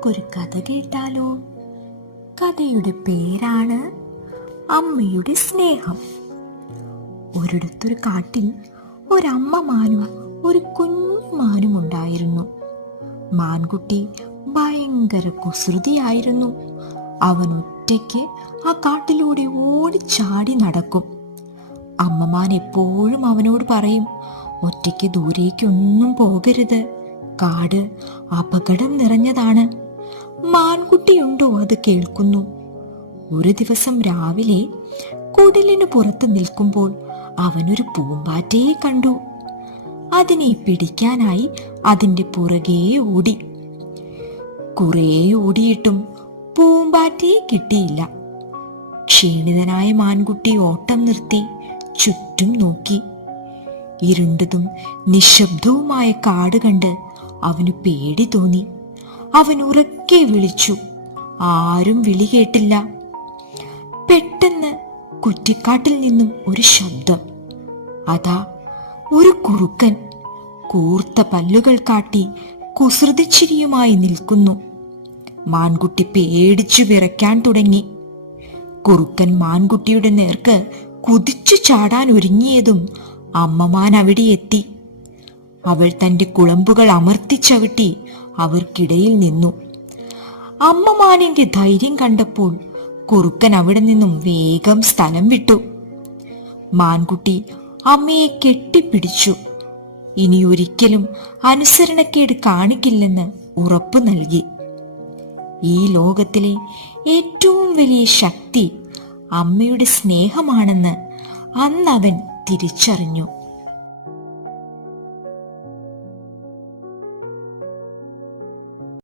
നമുക്കൊരു കഥ കേട്ടാലോ? കഥയുടെ പേരാണ് അമ്മയുടെ സ്നേഹം. ഒരിടത്തൊരു കാട്ടിൽ ഒരമ്മ മാനും ഒരു കുഞ്ഞു മാനും ഉണ്ടായിരുന്നു. മാൻകുട്ടി ഭയങ്കര കുസൃതിയായിരുന്നു. അവൻ ഒറ്റയ്ക്ക് ആ കാട്ടിലൂടെ ഓടിച്ചാടി നടക്കും. അമ്മമാൻ എപ്പോഴും അവനോട് പറയും, ഒറ്റയ്ക്ക് ദൂരേക്കൊന്നും പോകരുത്, കാട് അപകടം നിറഞ്ഞതാണ്. മാൻകുട്ടിയുണ്ടോ അത് കേൾക്കുന്നു? ഒരു ദിവസം രാവിലെ കുടിലിന് പുറത്ത് നിൽക്കുമ്പോൾ അവനൊരു പൂമ്പാറ്റയെ കണ്ടു. അതിനെ പിടിക്കാനായി അതിന്റെ പുറകെ ഓടി. കുറേ ഓടിയിട്ടും പൂമ്പാറ്റയെ കിട്ടിയില്ല. ക്ഷീണിതനായ മാൻകുട്ടി ഓട്ടം നിർത്തി ചുറ്റും നോക്കി. ഇരുണ്ടതും നിശബ്ദവുമായ കാട് കണ്ട് അവന് പേടി തോന്നി. അവൻ ഉറക്കെ വിളിച്ചു. ആരും വിളി കേട്ടില്ല. പെട്ടെന്ന് കുറ്റിക്കാട്ടിൽ നിന്നും ഒരു ശബ്ദം. അതാ ഒരു കുറുക്കൻ കൂർത്ത പല്ലുകൾ കാട്ടി കുസൃതിച്ചിരിയുമായി നിൽക്കുന്നു. മാൻകുട്ടി പേടിച്ചു വിറയ്ക്കാൻ തുടങ്ങി. കുറുക്കൻ മാൻകുട്ടിയുടെ നേർക്ക് കുതിച്ചു ചാടാൻ ഒരുങ്ങിയതും അമ്മമാൻ അവിടെ എത്തി. അവൾ തന്റെ കുളമ്പുകൾ അമർത്തിച്ചവിട്ടി അവർക്കിടയിൽ നിന്നു. അമ്മമാനിന്റെ ധൈര്യം കണ്ടപ്പോൾ കുറുക്കൻ അവിടെ നിന്നും വേഗം സ്ഥലം വിട്ടു. മാൻകുട്ടി അമ്മയെ കെട്ടിപ്പിടിച്ചു. ഇനി ഒരിക്കലും അനുസരണക്കേട് കാണിക്കില്ലെന്ന് ഉറപ്പു നൽകി. ഈ ലോകത്തിലെ ഏറ്റവും വലിയ ശക്തി അമ്മയുടെ സ്നേഹമാണെന്ന് അന്നവൻ തിരിച്ചറിഞ്ഞു.